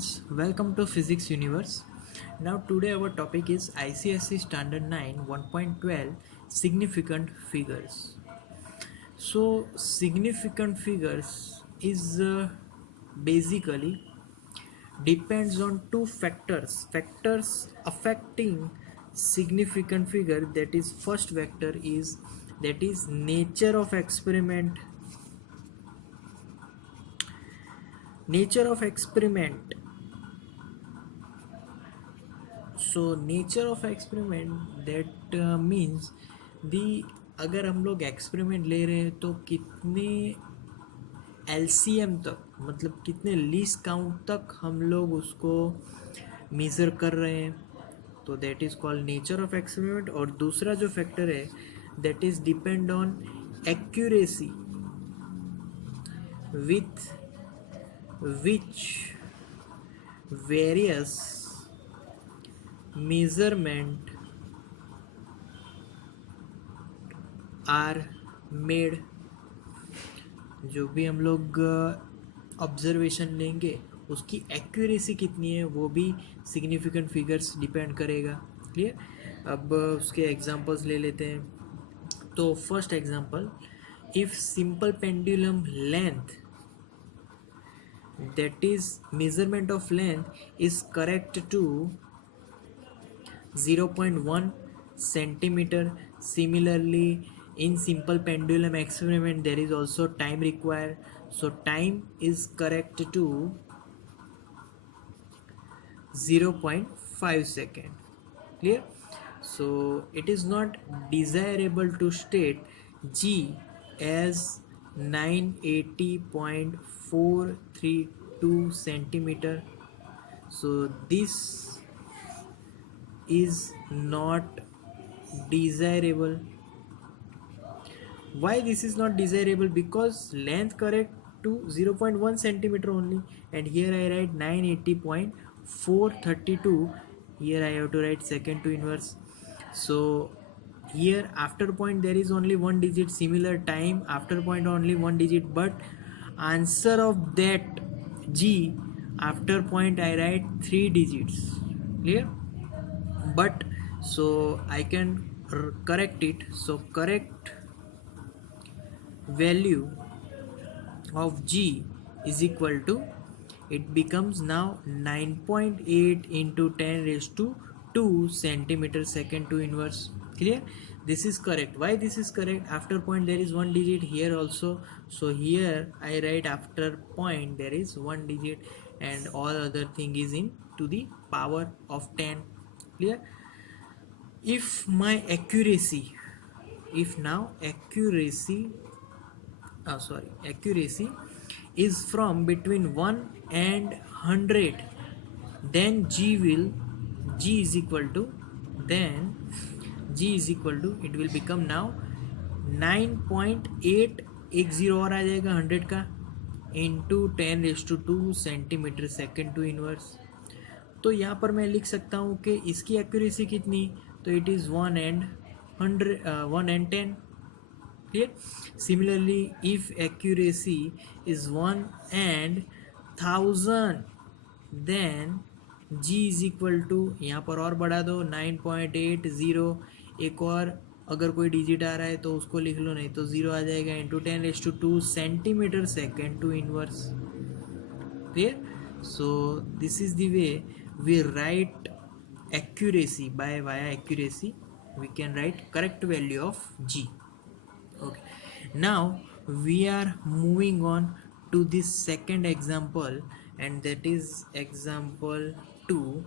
friends, welcome to Physics Universe. Now today our topic is ICSE Standard 9 1.12 Significant Figures. So significant figures is basically depends on two factors affecting significant figure. That is, first vector is that is nature of experiment. So nature of experiment that means the, अगर हम लोग experiment ले रहे हैं तो कितने LCM तक, मतलब कितने लीस्ट काउंट तक हम लोग उसको मेज़र कर रहे हैं, तो that is called nature of experiment. और दूसरा जो फैक्टर है that is depend on accuracy with which various measurement are made. जो भी हम लोग ऑब्जर्वेशन लेंगे उसकी एक्यूरेसी कितनी है वो भी सिग्निफिकेंट फिगर्स डिपेंड करेगा. क्लियर. अब उसके एग्जांपल्स ले लेते हैं. तो first example, if simple pendulum length, that is measurement of length is correct to 0.1 centimeter. Similarly, in simple pendulum experiment there is also time required, so time is correct to 0.5 second. Clear. So it is not desirable to state G as 980.432 centimeter. So this is not desirable. Why this is not desirable? Because length correct to 0.1 centimeter only, and here I write 980.432. Here I have to write second to inverse. So here after point there is only one digit, similar time after point only one digit, but answer of that G after point I write 3 digits. Clear. But so I can correct it. So correct value of G is equal to, it becomes now 9.8 into 10 raised to 2 centimeter second to inverse. Clear. This is correct. Why this is correct? After point there is one digit, here also. So here I write after point there is one digit, and all other thing is in to the power of 10. Clear. If my accuracy, if now accuracy is from between 1 and 100, then G is equal to, it will become now 9.8, एक zero और आ जाएगा 100 का, into 10⁻² centimeter second to inverse. तो यहाँ पर मैं लिख सकता हूँ कि इसकी एक्यूरेसी कितनी, तो it is 1 and 10. Clear. Similarly, if accuracy is 1 and 1000, then G is equal to, यहाँ पर और बढ़ा दो 9.80, एक और अगर कोई डिजिट आ रहा है तो उसको लिख लो, नहीं तो 0 आ जाएगा, into 10⁻² centimeter second to inverse. Clear. So this is the way we write accuracy. Via accuracy we can write correct value of G. Okay, now we are moving on to this second example, and that is example 2.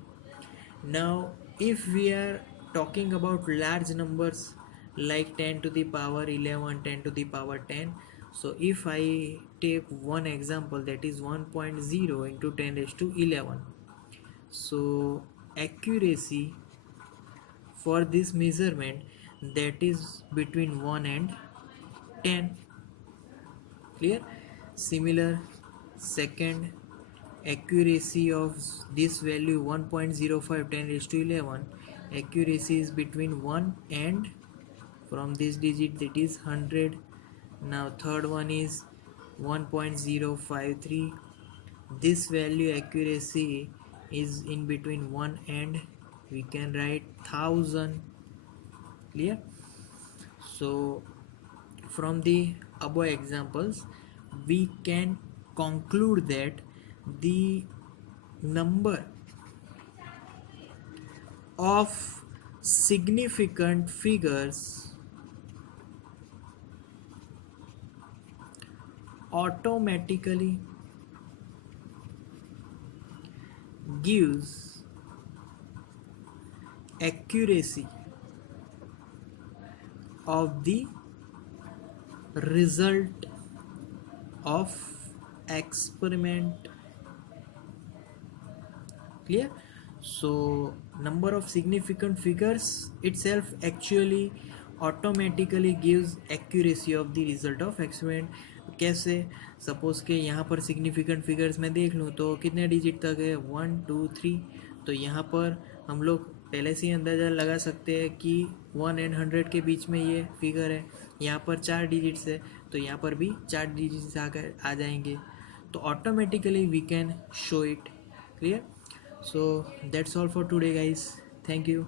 Now if we are talking about large numbers like 10 to the power 11, 10 to the power 10, so if I take one example, that is 1.0 into 10⁻11, so accuracy for this measurement, that is between 1 and 10. Clear. Similar, second, accuracy of this value 1.05 10⁻11, accuracy is between 1 and, from this digit, that is 100. Now third one is 1.053, this value accuracy is in between 1 and we can write 1000. Clear? So from the above examples we can conclude that the number of significant figures automatically gives accuracy of the result of experiment. Clear? So number of significant figures itself actually automatically gives accuracy of the result of experiment. कैसे? Suppose के यहाँ पर significant figures में देख लूँ तो कितने digit तक है, 1 2 3। तो यहाँ पर हम लोग पहले से ही अंदाज़ा लगा सकते हैं कि 1 and 100 के बीच में ये फिगर है। यहाँ पर 4 डिजिट्स है तो यहाँ पर भी 4 डिजिट्स आ जाएंगे, तो automatically we can show it. Clear? So that's all for today guys. Thank you.